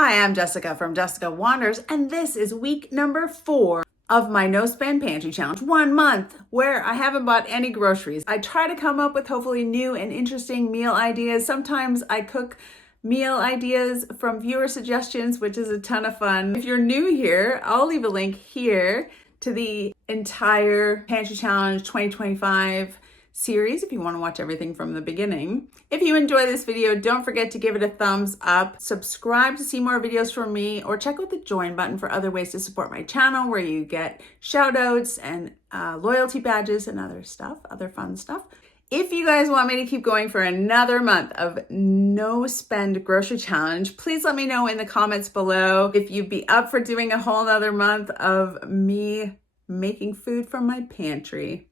Hi, I'm Jessica from Jessica Wanders, and this is week number 4 of my No Spend Pantry Challenge. 1 month where I haven't bought any groceries. I try to come up with hopefully new and interesting meal ideas. Sometimes I cook meal ideas from viewer suggestions, which is a ton of fun. If you're new here, I'll leave a link here to the entire Pantry Challenge 2025 series if you want to watch everything from the beginning. If you enjoy this video, don't forget to give it a thumbs up, subscribe to see more videos from me, or check out the join button for other ways to support my channel where you get shout outs and loyalty badges and other stuff, other fun stuff. If you guys want me to keep going for another month of no spend grocery challenge, please let me know in the comments below if you'd be up for doing a whole nother month of me making food from my pantry.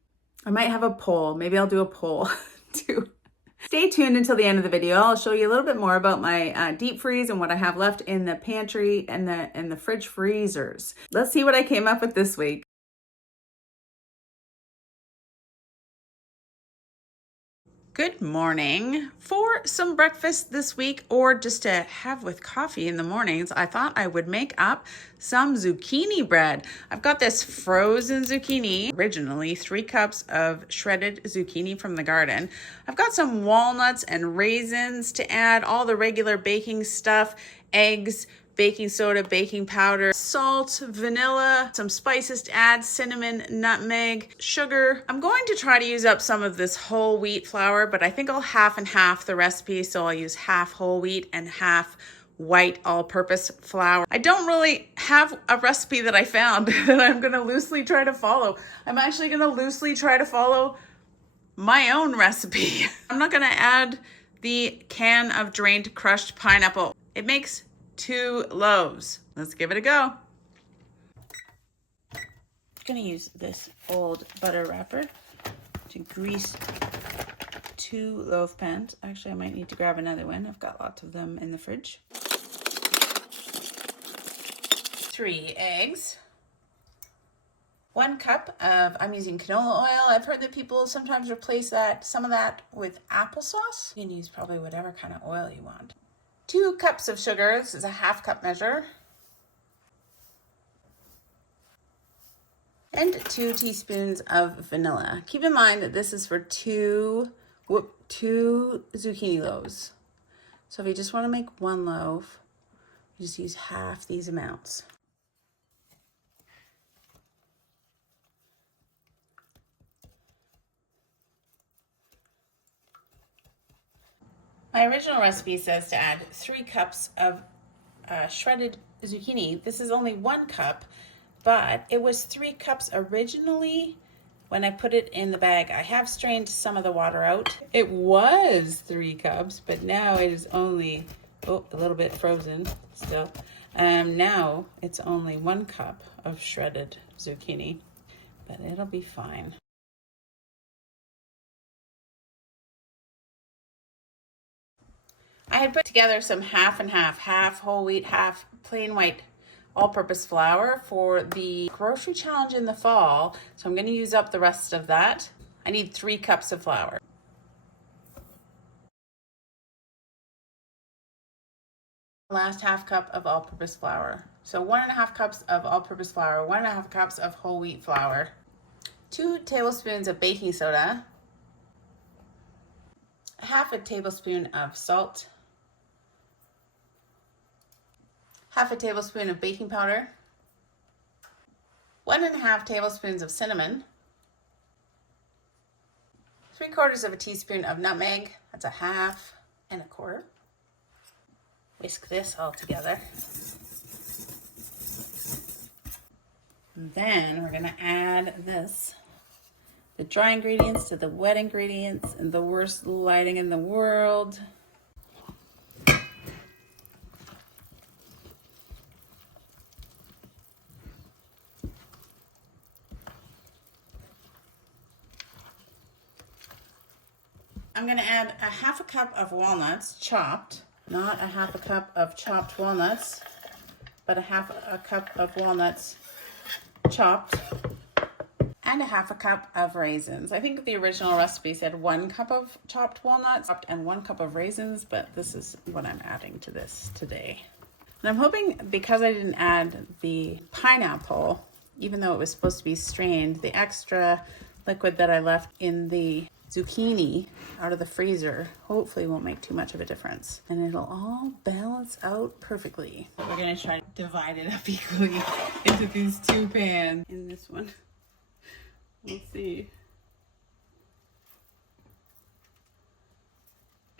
I might have a poll. Maybe I'll do a poll too. Stay tuned until the end of the video. I'll show you a little bit more about my deep freeze and what I have left in the pantry and the fridge freezers. Let's see what I came up with this week. Good morning. For some breakfast this week, or just to have with coffee in the mornings, I thought I would make up some zucchini bread. I've got this frozen zucchini, originally 3 cups of shredded zucchini from the garden. I've got some walnuts and raisins to add, all the regular baking stuff, eggs, baking soda, baking powder, salt, vanilla, some spices to add, cinnamon, nutmeg, sugar. I'm going to try to use up some of this whole wheat flour, but I think I'll half and half the recipe. So I'll use half whole wheat and half white all-purpose flour. I don't really have a recipe that I found that I'm gonna loosely try to follow. I'm actually gonna loosely try to follow my own recipe. I'm not gonna add the can of drained crushed pineapple. It makes 2 loaves. Let's give it a go. I'm gonna use this old butter wrapper to grease 2 loaf pans. Actually, I might need to grab another one. I've got lots of them in the fridge. 3 eggs. 1 cup of, I'm using canola oil. I've heard that people sometimes replace some of that with applesauce. You can use probably whatever kind of oil you want. 2 cups of sugar. This is a half cup measure. And 2 teaspoons of vanilla. Keep in mind that this is for 2 zucchini loaves. So if you just want to make 1 loaf, you just use half these amounts. My original recipe says to add 3 cups of shredded zucchini. This is only 1 cup, but it was 3 cups originally when I put it in the bag. I have strained some of the water out. It was 3 cups, but now it is only, a little bit frozen still. Now it's only 1 cup of shredded zucchini, but it'll be fine. I had put together some half and half whole wheat, half plain white all-purpose flour for the grocery challenge in the fall. So I'm going to use up the rest of that. I need 3 cups of flour. Last half cup of all-purpose flour. So 1.5 cups of all-purpose flour, 1.5 cups of whole wheat flour, 2 tablespoons of baking soda, half a tablespoon of salt, half a tablespoon of baking powder, 1.5 tablespoons of cinnamon, 3/4 teaspoon of nutmeg, that's a 1/2 and 1/4. Whisk this all together. And then we're gonna add the dry ingredients to the wet ingredients, and the worst lighting in the world. I'm gonna add a 1/2 cup of walnuts chopped, not a 1/2 cup of chopped walnuts, but a 1/2 cup of walnuts chopped, and a 1/2 cup of raisins. I think the original recipe said 1 cup of chopped walnuts and 1 cup of raisins, but this is what I'm adding to this today. And I'm hoping, because I didn't add the pineapple, even though it was supposed to be strained, the extra liquid that I left in the zucchini out of the freezer hopefully won't make too much of a difference. And it'll all balance out perfectly. We're gonna try to divide it up equally into these two pans. In this one, we'll see.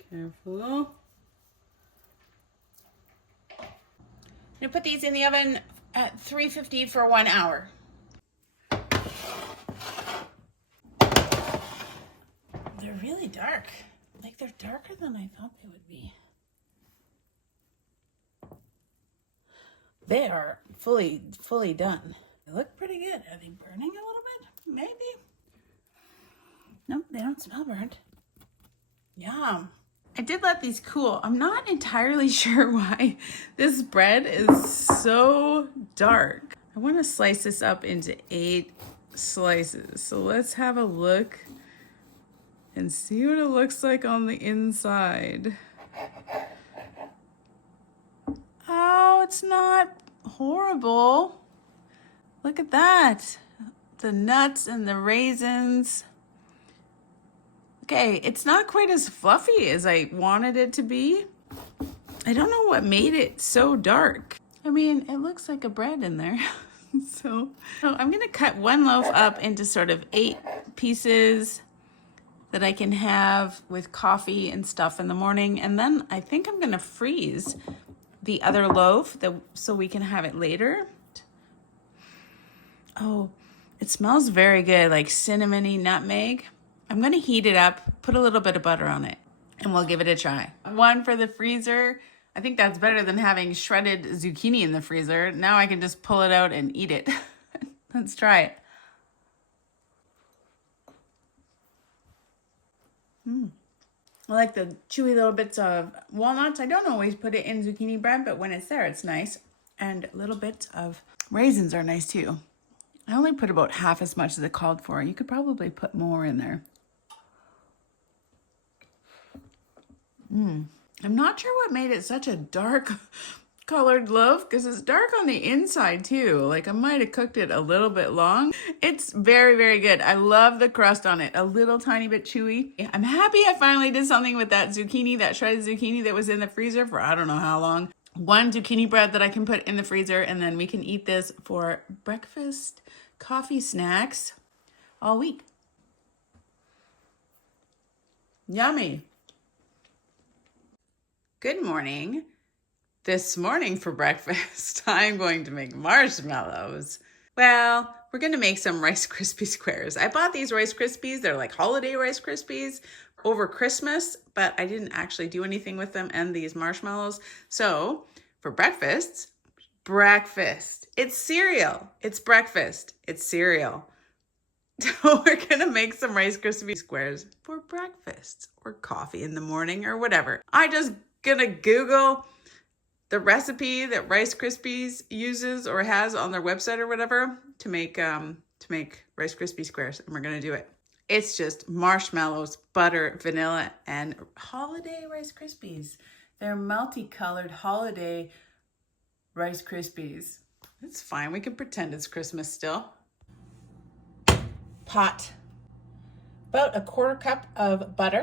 Careful. I'm gonna put these in the oven at 350 for 1 hour. They're really dark. Like, they're darker than I thought they would be. They are fully done. They look pretty good. Are they burning a little bit? Maybe. Nope, they don't smell burnt. Yum. I did let these cool. I'm not entirely sure why this bread is so dark. I want to slice this up into 8 slices. So let's have a look and see what it looks like on the inside. Oh, it's not horrible. Look at that. The nuts and the raisins. Okay, it's not quite as fluffy as I wanted it to be. I don't know what made it so dark. I mean, it looks like a bread in there. So I'm gonna cut one loaf up into sort of 8 pieces that I can have with coffee and stuff in the morning. And then I think I'm gonna freeze the other loaf so we can have it later. Oh, it smells very good, like cinnamony nutmeg. I'm gonna heat it up, put a little bit of butter on it, and we'll give it a try. One for the freezer. I think that's better than having shredded zucchini in the freezer. Now I can just pull it out and eat it. Let's try it. I like the chewy little bits of walnuts. I don't always put it in zucchini bread, but when it's there, it's nice. And little bits of raisins are nice too. I only put about half as much as it called for. You could probably put more in there. I'm not sure what made it such a dark colored loaf, because it's dark on the inside too. Like, I might have cooked it a little bit long. It's very, very good. I love the crust on it. A little tiny bit chewy. I'm happy I finally did something with that zucchini, that shredded zucchini that was in the freezer for I don't know how long. 1 zucchini bread that I can put in the freezer, and then we can eat this for breakfast, coffee, snacks all week. Yummy. Good morning. This morning for breakfast, I'm going to make marshmallows. Well, we're going to make some Rice Krispie squares. I bought these Rice Krispies. They're like holiday Rice Krispies over Christmas, but I didn't actually do anything with them and these marshmallows. So for breakfast, it's cereal. It's breakfast. It's cereal. So we're going to make some Rice Krispie squares for breakfast or coffee in the morning or whatever. I just gonna Google the recipe that Rice Krispies uses or has on their website or whatever to make Rice Krispie squares, and we're gonna do it. It's just marshmallows, butter, vanilla, and holiday Rice Krispies. They're multicolored holiday Rice Krispies. It's fine. We can pretend it's Christmas still. Pot. About 1/4 cup of butter.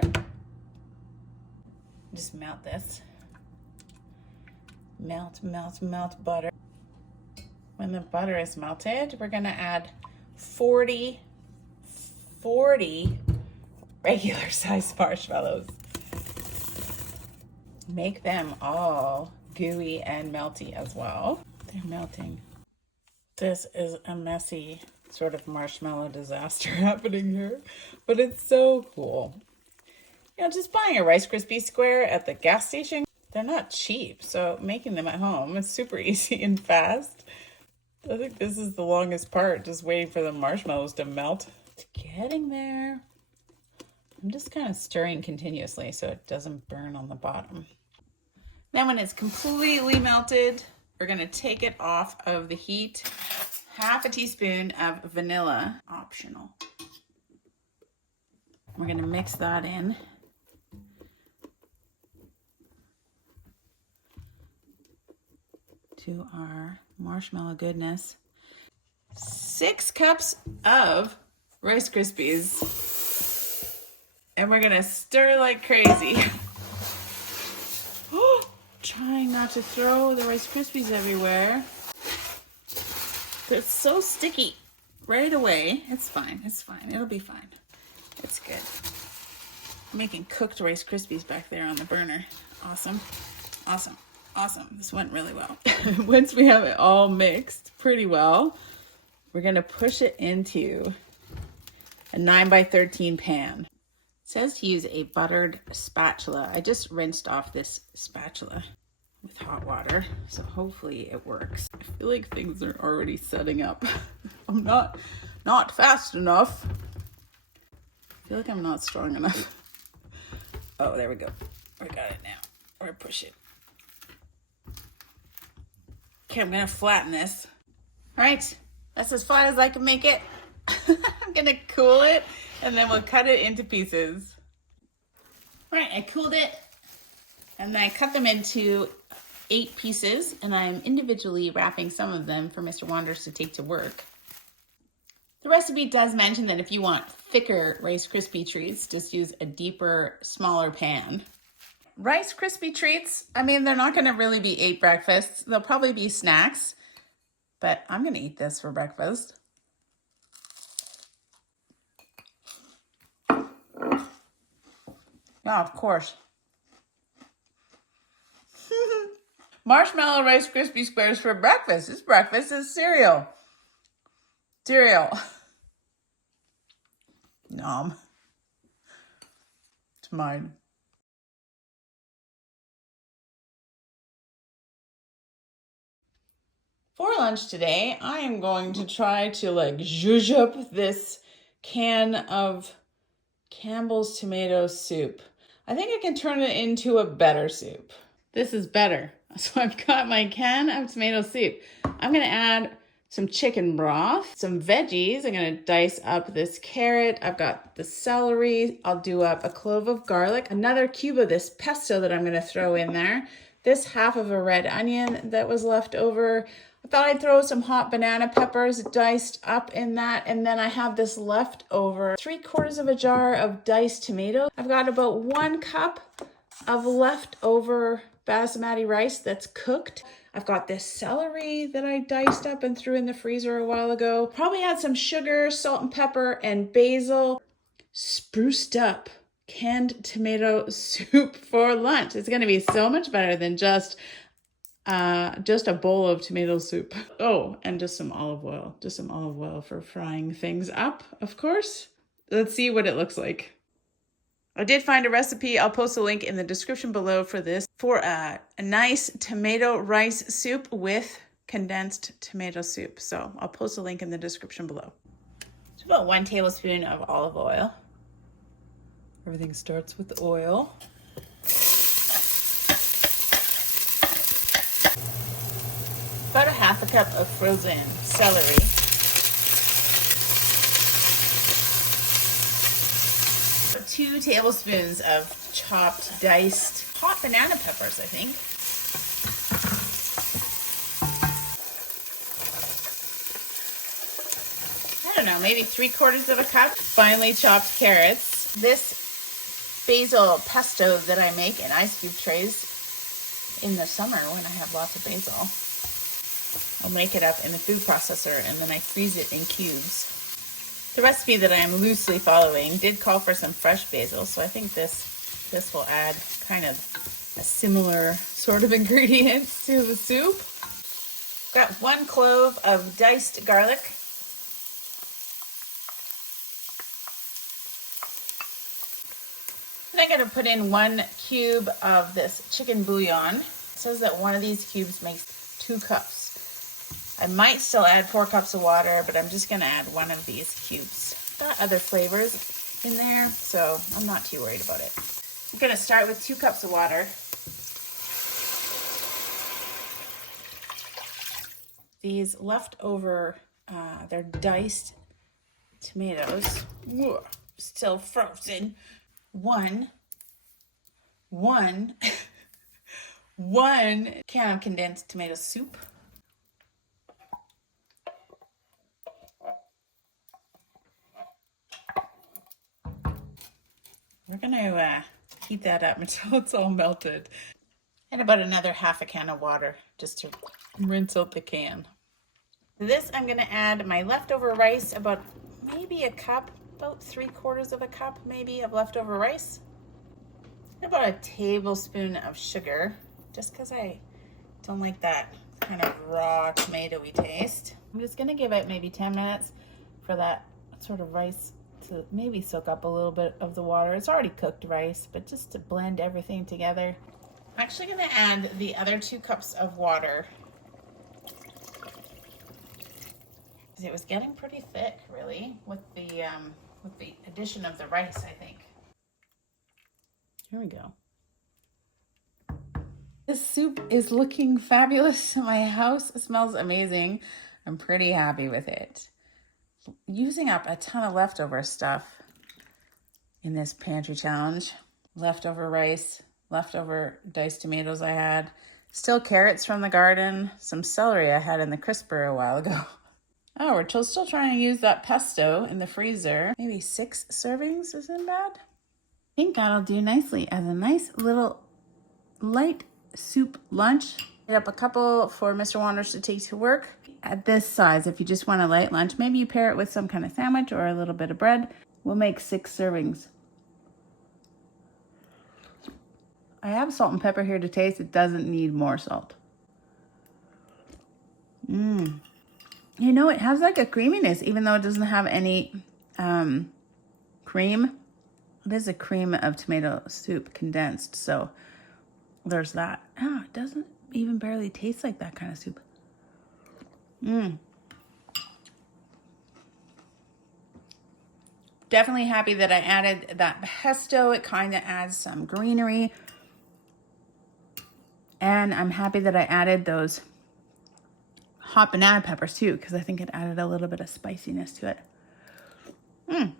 Just melt this. Melt butter. When the butter is melted, we're gonna add 40 regular sized marshmallows. Make them all gooey and melty as well. They're melting. This is a messy sort of marshmallow disaster happening here, but it's so cool. You know, just buying a Rice Krispie square at the gas station, they're not cheap, so making them at home is super easy and fast. I think this is the longest part, just waiting for the marshmallows to melt. It's getting there. I'm just kind of stirring continuously so it doesn't burn on the bottom. Then when it's completely melted, we're gonna take it off of the heat. 1/2 teaspoon of vanilla, optional. We're gonna mix that in. to our marshmallow goodness. 6 cups of Rice Krispies. And we're gonna stir like crazy. Trying not to throw the Rice Krispies everywhere. They're so sticky right away. It's fine, it's fine, it'll be fine. It's good. I'm making cooked Rice Krispies back there on the burner. Awesome, awesome, awesome. This went really well. Once we have it all mixed pretty well, we're gonna push it into a 9x13 pan. It says to use a buttered spatula. I just rinsed off this spatula with hot water, so hopefully it works. I feel like things are already setting up. I'm not fast enough. I feel like I'm not strong enough. Oh, there we go. We got it now. Or push it. Okay, I'm gonna flatten this. All right, that's as flat as I can make it. I'm gonna cool it and then we'll cut it into pieces. All right, I cooled it and then I cut them into 8 pieces, and I'm individually wrapping some of them for Mr. Wanders to take to work. The recipe does mention that if you want thicker Rice Krispie treats, just use a deeper, smaller pan. Rice Krispie treats, I mean, they're not gonna really be 8 breakfasts. They'll probably be snacks, but I'm gonna eat this for breakfast. Yeah, of course. Marshmallow Rice Krispie squares for breakfast. This breakfast is cereal. Cereal. Nom. It's mine. For lunch today, I am going to try to like zhuzh up this can of Campbell's tomato soup. I think I can turn it into a better soup. This is better. So I've got my can of tomato soup. I'm gonna add some chicken broth, some veggies. I'm gonna dice up this carrot. I've got the celery. I'll do up a clove of garlic, another cube of this pesto that I'm gonna throw in there. This half of a red onion that was left over. I thought I'd throw some hot banana peppers diced up in that. And then I have this leftover 3/4 of a jar of diced tomatoes. I've got about 1 cup of leftover basmati rice that's cooked. I've got this celery that I diced up and threw in the freezer a while ago. Probably add some sugar, salt and pepper, and basil. Spruced up canned tomato soup for lunch. It's gonna be so much better than just a bowl of tomato soup. Oh, and just some olive oil. Just some olive oil for frying things up, of course. Let's see what it looks like. I did find a recipe. I'll post a link in the description below for this, for a nice tomato rice soup with condensed tomato soup. So I'll post a link in the description below. It's about 1 tablespoon of olive oil. Everything starts with oil. About a 1/2 cup of frozen celery. 2 tablespoons of chopped, diced, hot banana peppers, I think. I don't know, maybe 3/4 of a cup. Finely chopped carrots. This basil pesto that I make in ice cube trays in the summer when I have lots of basil. I'll make it up in the food processor and then I freeze it in cubes. The recipe that I am loosely following did call for some fresh basil, so I think this will add kind of a similar sort of ingredients to the soup. Got 1 clove of diced garlic. And I'm gonna put in 1 cube of this chicken bouillon. It says that 1 of these cubes makes 2 cups. I might still add 4 cups of water, but I'm just gonna add 1 of these cubes. Got other flavors in there, so I'm not too worried about it. I'm gonna start with 2 cups of water. These leftover, they're diced tomatoes, still frozen. One can of condensed tomato soup. We're gonna heat that up until it's all melted. And about another half a can of water just to rinse out the can. To this, I'm gonna add my leftover rice, about maybe a cup, about 3/4 of a cup maybe of leftover rice. And about a tablespoon of sugar, just because I don't like that kind of raw tomatoey taste. I'm just gonna give it maybe 10 minutes for that sort of rice to maybe soak up a little bit of the water. It's already cooked rice, but just to blend everything together. I'm actually gonna add the other 2 cups of water. It was getting pretty thick, really, with the addition of the rice, I think. Here we go. This soup is looking fabulous. My house smells amazing. I'm pretty happy with it. Using up a ton of leftover stuff in this pantry challenge. Leftover rice, leftover diced tomatoes I had, still carrots from the garden, some celery I had in the crisper a while ago. Oh, we're still trying to use that pesto in the freezer. Maybe 6 servings isn't bad. I think that'll do nicely as a nice little light soup lunch. Get up a couple for Mr. Wanders to take to work. At this size, if you just want a light lunch, maybe you pair it with some kind of sandwich or a little bit of bread. We'll make 6 servings. I have salt and pepper here to taste. It doesn't need more salt. You know, it has like a creaminess, even though it doesn't have any cream. It is a cream of tomato soup condensed, so there's that. Oh, it doesn't even barely taste like that kind of soup. Definitely happy that I added that pesto. It kind of adds some greenery. And I'm happy that I added those hot banana peppers too, because I think it added a little bit of spiciness to it.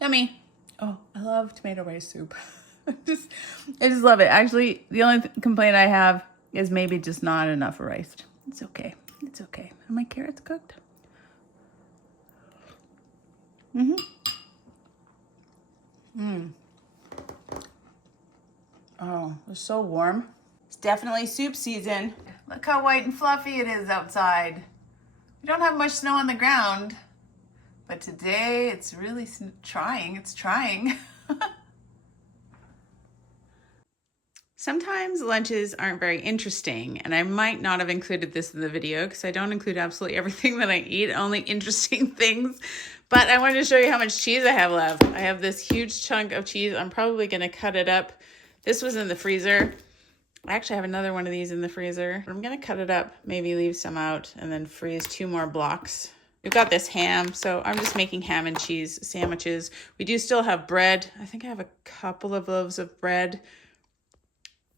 Yummy. Oh, I love tomato rice soup. I just love it. Actually, the only complaint I have is maybe just not enough rice. It's okay. It's okay. Are my carrots cooked? Oh, they're so warm. It's definitely soup season. Look how white and fluffy it is outside. We don't have much snow on the ground, but today it's really trying. It's trying. Sometimes lunches aren't very interesting, and I might not have included this in the video because I don't include absolutely everything that I eat, only interesting things. But I wanted to show you how much cheese I have left. I have this huge chunk of cheese. I'm probably going to cut it up. This was in the freezer. I actually have another one of these in the freezer. I'm going to cut it up, maybe leave some out, and then freeze 2 more blocks. We've got this ham, so I'm just making ham and cheese sandwiches. We do still have bread. I think I have a couple of loaves of bread.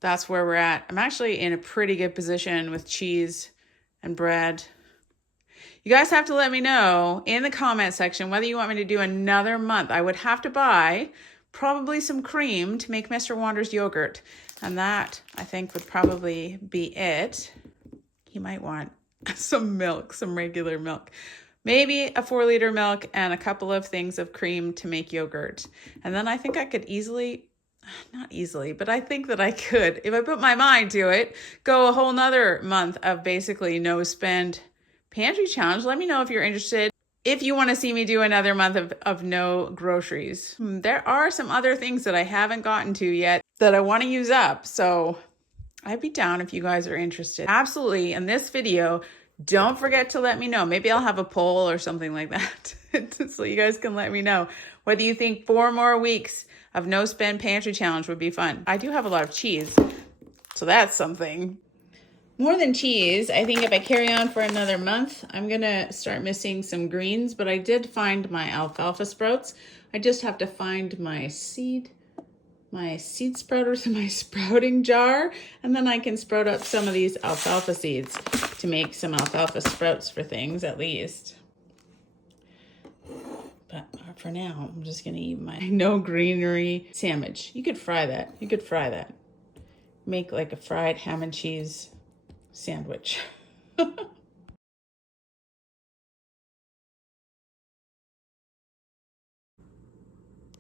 That's where we're at. I'm actually in a pretty good position with cheese and bread. You guys have to let me know in the comment section whether you want me to do another month. I would have to buy probably some cream to make Mr. Wanders yogurt. And that, I think, would probably be it. He might want some milk, some regular milk. Maybe a 4-liter milk and a couple of things of cream to make yogurt. And then I think I could not easily, but I think that I could, if I put my mind to it, go a whole nother month of basically no spend pantry challenge. Let me know if you're interested. If you want to see me do another month of no groceries. There are some other things that I haven't gotten to yet that I want to use up. So I'd be down if you guys are interested. Absolutely. In this video, don't forget to let me know. Maybe I'll have a poll or something like that so you guys can let me know whether you think 4 more weeks of no spend pantry challenge would be fun. I do have a lot of cheese, so that's something. More than cheese, I think if I carry on for another month, I'm gonna start missing some greens, but I did find my alfalfa sprouts. I just have to find my seed sprouters in my sprouting jar, and then I can sprout up some of these alfalfa seeds to make some alfalfa sprouts for things at least. But for now, I'm just gonna eat my no greenery sandwich. You could fry that. You could fry that. Make like a fried ham and cheese sandwich.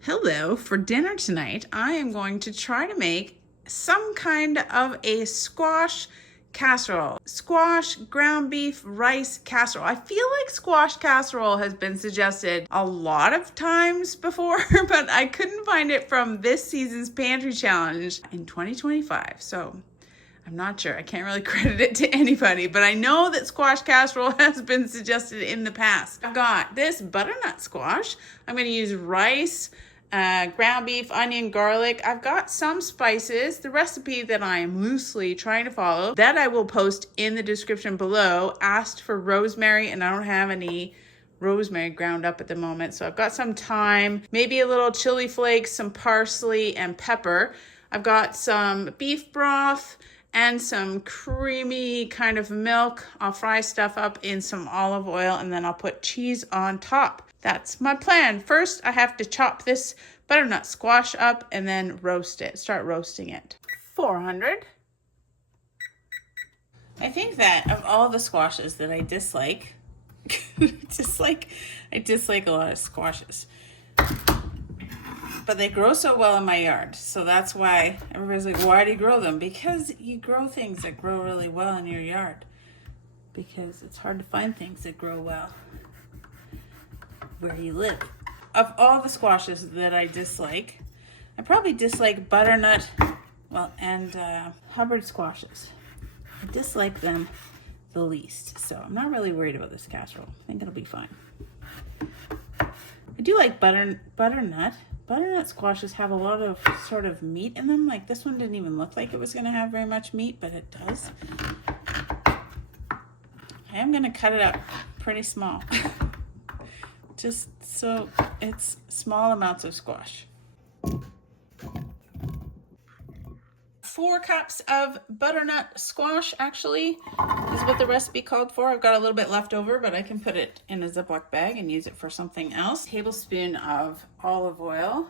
Hello, for dinner tonight, I am going to try to make some kind of a squash casserole. Squash, ground beef, rice casserole. I feel like squash casserole has been suggested a lot of times before, but I couldn't find it from this season's pantry challenge in 2025. So I'm not sure. I can't really credit it to anybody, but I know that squash casserole has been suggested in the past. I've got this butternut squash. I'm going to use rice, ground beef, onion, garlic. I've got some spices. The recipe that I am loosely trying to follow, that I will post in the description below, asked for rosemary, and I don't have any rosemary ground up at the moment. So I've got some thyme, maybe a little chili flakes, some parsley, and pepper. I've got some beef broth and some creamy kind of milk. I'll fry stuff up in some olive oil and then I'll put cheese on top. That's my plan. First, I have to chop this butternut squash up and then roast it. Start roasting it. 400. I think that of all the squashes that I dislike, I dislike a lot of squashes. But they grow so well in my yard. So that's why everybody's like, why do you grow them? Because you grow things that grow really well in your yard. Because it's hard to find things that grow well where you live. Of all the squashes that I dislike, I probably dislike butternut, and Hubbard squashes. I dislike them the least. So I'm not really worried about this casserole. I think it'll be fine. I do like butternut. Butternut squashes have a lot of sort of meat in them. Like this one didn't even look like it was going to have very much meat, but it does. I am going to cut it up pretty small. Just so it's small amounts of squash. 4 cups of butternut squash actually is what the recipe called for. I've got a little bit left over, but I can put it in a Ziploc bag and use it for something else. Tablespoon of olive oil,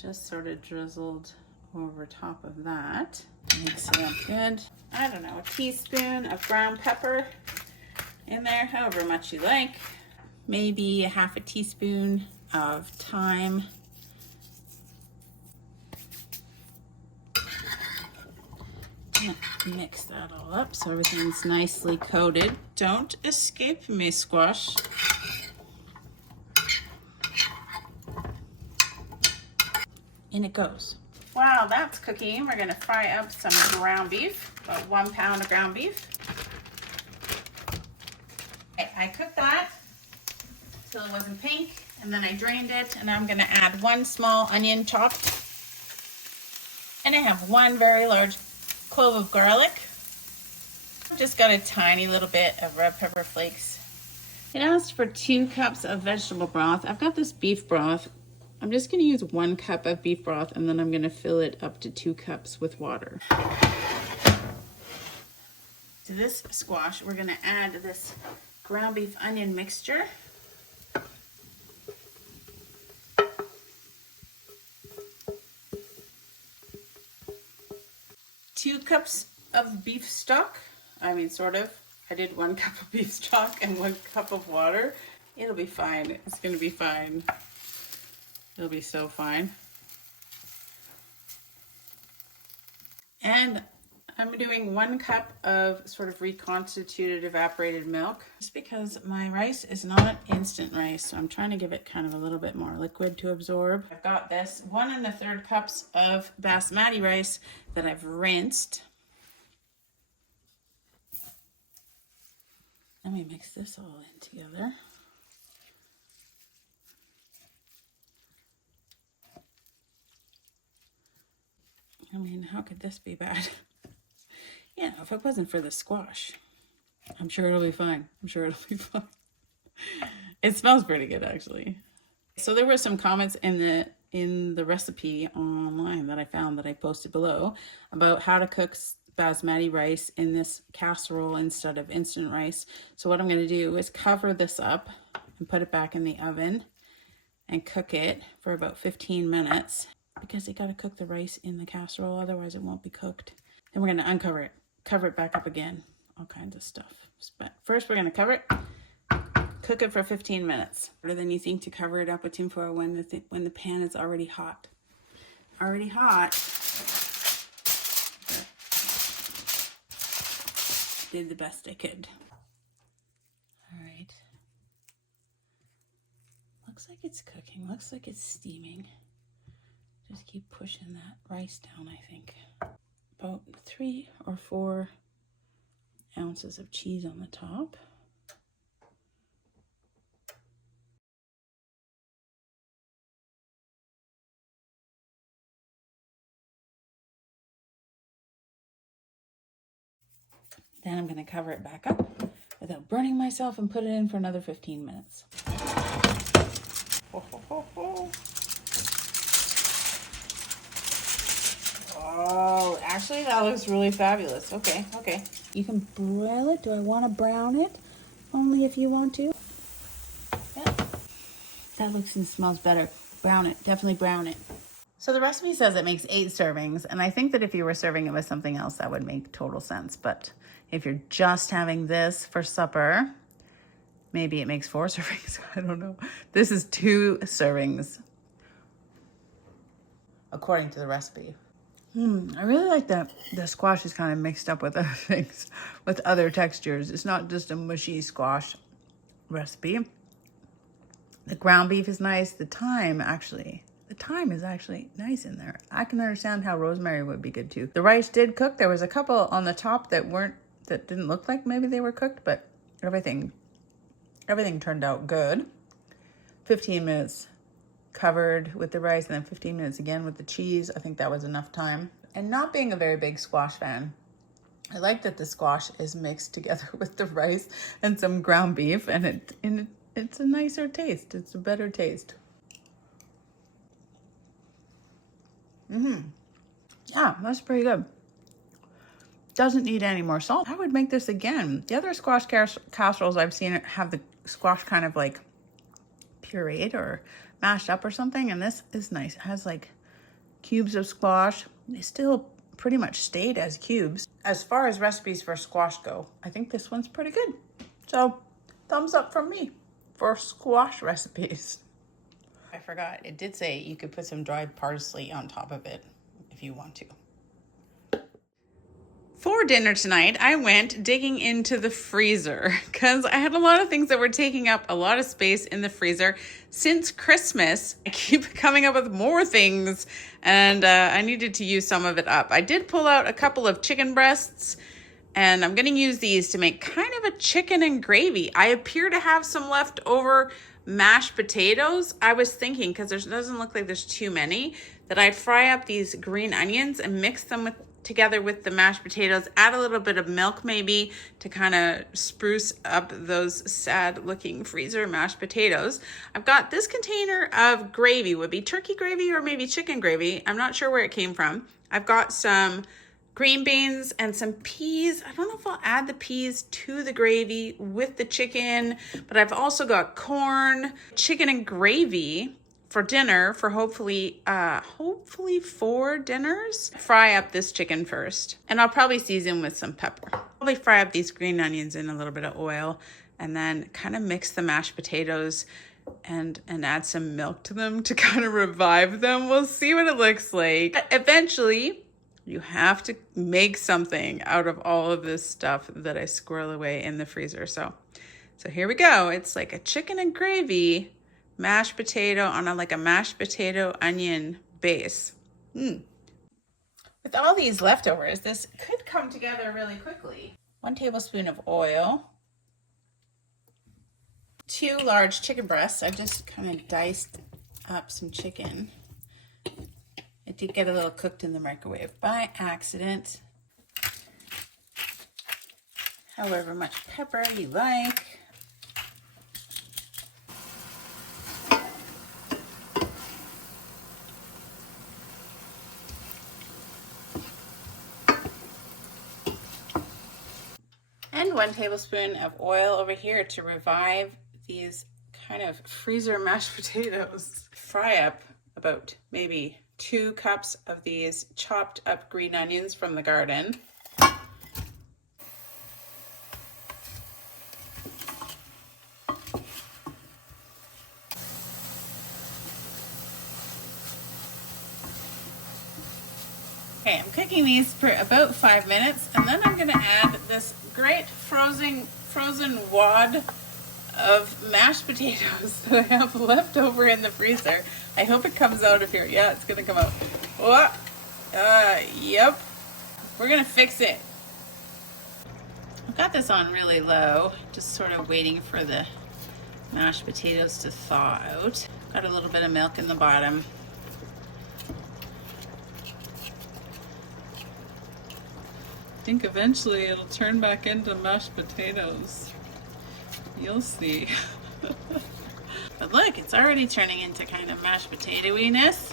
just sort of drizzled over top of that. Mix it up good. I don't know, a teaspoon of ground pepper in there, however much you like. Maybe a half a teaspoon of thyme. Mix that all up so everything's nicely coated. Don't escape me, squash. In it goes. Wow, that's cooking. We're gonna fry up some ground beef, about 1 pound of ground beef. Okay, I cooked that till it wasn't pink, and then I drained it, and I'm gonna add 1 small onion chopped. And I have 1 very large clove of garlic. I've just got a tiny little bit of red pepper flakes. It asked for 2 cups of vegetable broth. I've got this beef broth. I'm just going to use 1 cup of beef broth and then I'm going to fill it up to 2 cups with water. To this squash, we're going to add this ground beef onion mixture. 2 cups of beef stock. I mean, sort of. I did 1 cup of beef stock and 1 cup of water. It'll be fine. It's gonna be fine. It'll be so fine. And I'm doing 1 cup of sort of reconstituted evaporated milk, just because my rice is not instant rice, so I'm trying to give it kind of a little bit more liquid to absorb. I've got this 1 1/3 cups of basmati rice that I've rinsed. Let me mix this all in together. I mean, how could this be bad? Yeah, if it wasn't for the squash, I'm sure it'll be fine. I'm sure it'll be fine. It smells pretty good, actually. So there were some comments in the recipe online that I found that I posted below about how to cook basmati rice in this casserole instead of instant rice. So what I'm going to do is cover this up and put it back in the oven and cook it for about 15 minutes because you got to cook the rice in the casserole, otherwise it won't be cooked. Then we're going to uncover it, cover it back up again, all kinds of stuff. But first we're going to cover it, Cook it for 15 minutes. Better than you think to cover it up with tinfoil when the pan is already hot. Already hot. Did the best I could. All right. Looks like it's cooking. Looks like it's steaming. Just keep pushing that rice down, I think. About 3 or 4 ounces of cheese on the top. Then I'm going to cover it back up without burning myself and put it in for another 15 minutes. Ho, ho, ho, ho. Oh, actually that looks really fabulous. Okay, okay. You can broil it. Do I want to brown it? Only if you want to. Yeah. That looks and smells better. Brown it. Definitely brown it. So the recipe says it makes 8 servings, and I think that if you were serving it with something else, that would make total sense. But if you're just having this for supper, maybe it makes 4 servings. I don't know. This is 2 servings, according to the recipe. I really like that the squash is kind of mixed up with other things, with other textures. It's not just a mushy squash recipe. The ground beef is nice. The thyme is actually nice in there. I can understand how rosemary would be good too. The rice did cook. There was a couple on the top that didn't look like maybe they were cooked, but everything turned out good. 15 minutes covered with the rice and then 15 minutes again with the cheese. I think that was enough time. And not being a very big squash fan, I like that the squash is mixed together with the rice and some ground beef, and it's a nicer taste. It's a better taste. Yeah, that's pretty good. Doesn't need any more salt. I would make this again. The other squash casseroles I've seen have the squash kind of like pureed or mashed up or something, and this is nice. It has like cubes of squash. They still pretty much stayed as cubes. As far as recipes for squash go, I think this one's pretty good. So thumbs up from me for squash recipes. I forgot, it did say you could put some dried parsley on top of it if you want to. For dinner tonight, I went digging into the freezer because I had a lot of things that were taking up a lot of space in the freezer. Since Christmas, I keep coming up with more things, and I needed to use some of it up. I did pull out a couple of chicken breasts, and I'm going to use these to make kind of a chicken and gravy. I appear to have some leftover mashed potatoes. I was thinking, because there doesn't look like there's too many, that I'd fry up these green onions and mix them together with the mashed potatoes, add a little bit of milk maybe to kind of spruce up those sad looking freezer mashed potatoes. I've got this container of gravy, would be turkey gravy or maybe chicken gravy. I'm not sure where it came from. I've got some green beans and some peas. I don't know if I'll add the peas to the gravy with the chicken, but I've also got corn, chicken and gravy for dinner, for hopefully 4 dinners. Fry up this chicken first, and I'll probably season with some pepper. Probably fry up these green onions in a little bit of oil, and then kind of mix the mashed potatoes and add some milk to them to kind of revive them. We'll see what it looks like. But eventually, you have to make something out of all of this stuff that I squirrel away in the freezer. So here we go. It's like a chicken and gravy mashed potato on a mashed potato onion base. With all these leftovers, this could come together really quickly. 1 tablespoon of oil. 2 large chicken breasts. I just kind of diced up some chicken. It did get a little cooked in the microwave by accident. However much pepper you like. And 1 tablespoon of oil over here to revive these kind of freezer mashed potatoes. Fry up about maybe 2 cups of these chopped up green onions from the garden. right, I'm cooking these for about 5 minutes, and then I'm gonna add this great frozen wad of mashed potatoes that I have left over in the freezer. I hope it comes out of here. Yeah, it's gonna come out. Oh, yep. We're gonna fix it. I've got this on really low, just sort of waiting for the mashed potatoes to thaw out. Got a little bit of milk in the bottom. I think eventually it'll turn back into mashed potatoes. You'll see. But look, it's already turning into kind of mashed potato-iness.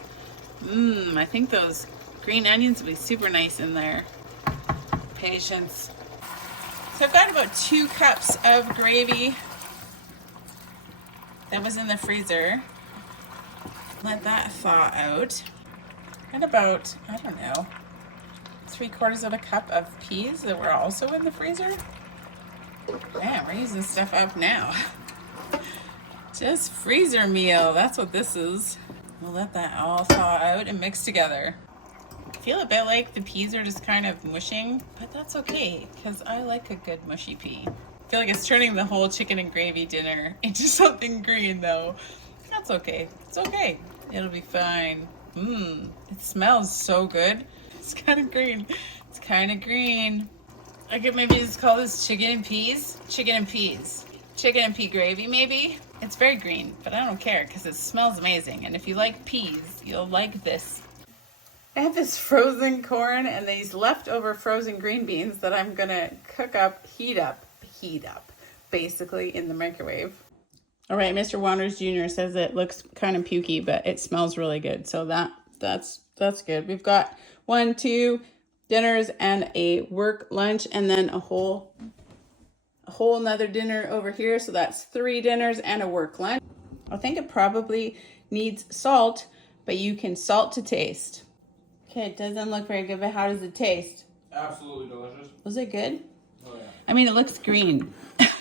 I think those green onions will be super nice in there. Patience. So I've got about 2 cups of gravy that was in the freezer. Let that thaw out. And about, I don't know, 3/4 of a cup of peas that were also in the freezer. Man, we're using stuff up now. Just freezer meal, that's what this is. We'll let that all thaw out and mix together. I feel a bit like the peas are just kind of mushing, but that's okay, because I like a good mushy pea. I feel like it's turning the whole chicken and gravy dinner into something green though. That's okay, it's okay. It'll be fine. It smells so good. It's kind of green. It's kind of green. I could maybe just call this chicken and peas. Chicken and peas. Chicken and pea gravy, maybe. It's very green, but I don't care because it smells amazing. And if you like peas, you'll like this. I have this frozen corn and these leftover frozen green beans that I'm gonna cook up, heat up, basically in the microwave. All right, Mr. Wanders Jr. says it looks kind of pukey, but it smells really good. So that's good. We've got 1, 2 dinners and a work lunch, and then a whole another dinner over here. So that's 3 dinners and a work lunch. I think it probably needs salt, but you can salt to taste. Okay, it doesn't look very good, but how does it taste? Absolutely delicious. Was it good? Oh yeah. I mean, it looks green. It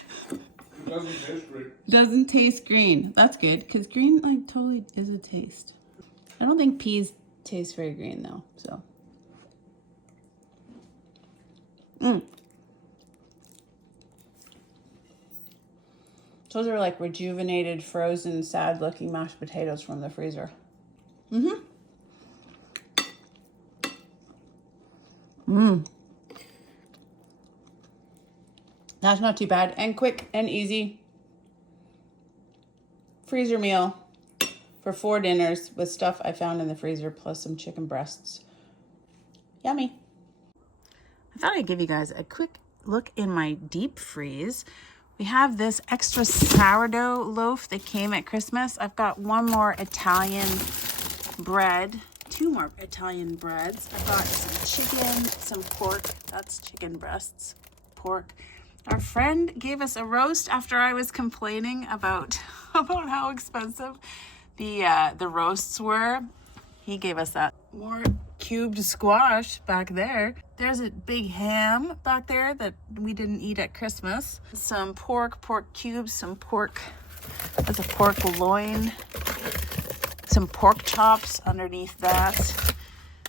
doesn't taste green. Doesn't taste green. That's good, because green like totally is a taste. I don't think peas taste very green though, so. Those are like rejuvenated, frozen, sad-looking mashed potatoes from the freezer. That's not too bad, and quick and easy. Freezer meal for 4 dinners with stuff I found in the freezer, plus some chicken breasts. Yummy. I thought I'd give you guys a quick look in my deep freeze. We have this extra sourdough loaf that came at Christmas. I've got 1 more Italian bread, 2 more Italian breads. I've got some chicken, some pork. That's chicken breasts, pork. Our friend gave us a roast after I was complaining about how expensive the roasts were. He gave us that. More cubed squash back there. There's a big ham back there that we didn't eat at Christmas. Some pork cubes, some pork, that's a pork loin. Some pork chops underneath that.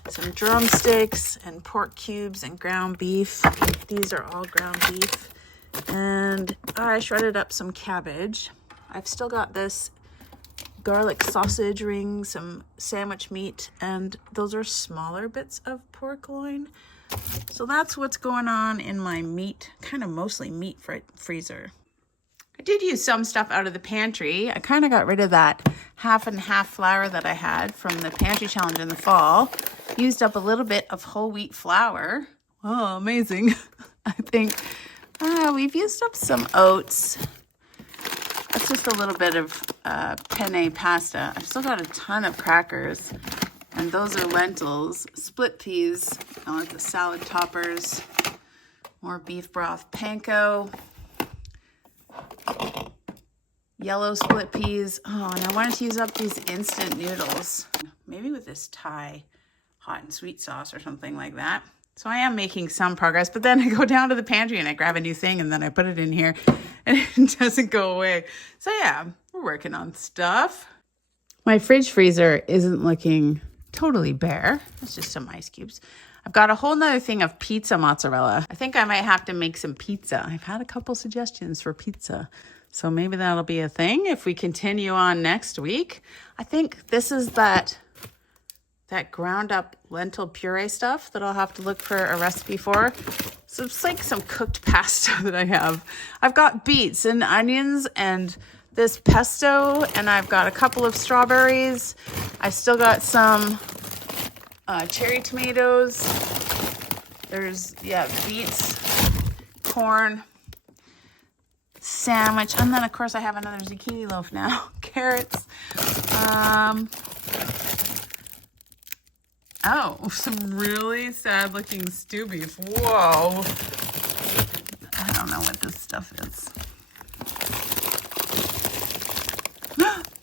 Some drumsticks and pork cubes and ground beef. These are all ground beef. And I shredded up some cabbage. I've still got this garlic sausage ring, some sandwich meat, and those are smaller bits of pork loin. So that's what's going on in my meat, kind of mostly meat freezer. I did use some stuff out of the pantry. I kind of got rid of that half and half flour that I had from the pantry challenge in the fall. Used up a little bit of whole wheat flour. Oh, amazing. I think we've used up some oats. That's just a little bit of penne pasta. I've still got a ton of crackers. And those are lentils, split peas. I like the salad toppers. More beef broth, panko. Yellow split peas. Oh, and I wanted to use up these instant noodles. Maybe with this Thai hot and sweet sauce or something like that. So I am making some progress, but then I go down to the pantry and I grab a new thing and then I put it in here and it doesn't go away. So yeah, we're working on stuff. My fridge freezer isn't looking totally bare. It's just some ice cubes. I've got a whole nother thing of pizza mozzarella. I think I might have to make some pizza. I've had a couple suggestions for pizza. So maybe that'll be a thing if we continue on next week. I think this is that ground up lentil puree stuff that I'll have to look for a recipe for. So it's like some cooked pasta that I have. I've got beets and onions and this pesto, and I've got a couple of strawberries. I still got some cherry tomatoes. There's, beets, corn, sandwich, and then of course I have another zucchini loaf now. Carrots. Oh, some really sad looking stew beef. Whoa. I don't know what this stuff is.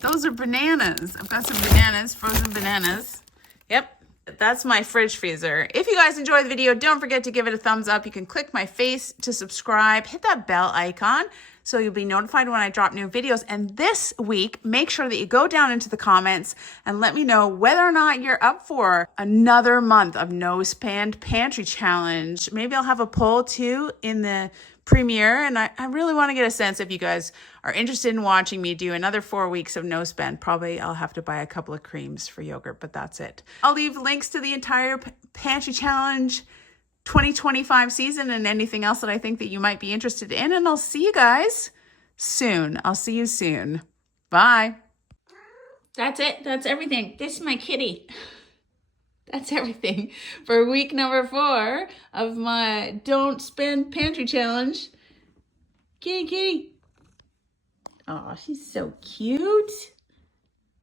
Those are bananas. I've got some bananas, frozen bananas. Yep. That's my fridge freezer. If you guys enjoyed the video, don't forget to give it a thumbs up. You can click my face to subscribe. Hit that bell icon so you'll be notified when I drop new videos. And this week, make sure that you go down into the comments and let me know whether or not you're up for another month of No Spend Pantry Challenge. Maybe I'll have a poll too in the premiere, and I really want to get a sense if you guys are interested in watching me do another 4 weeks of no spend. Probably I'll have to buy a couple of creams for yogurt, but that's it. I'll leave links to the entire Pantry Challenge 2025 season and anything else that I think that you might be interested in, and I'll see you guys soon. I'll see you soon. Bye. That's it. That's everything. This is my kitty. That's everything for week number 4 of my Don't Spend Pantry Challenge. Kitty, kitty. Oh, she's so cute.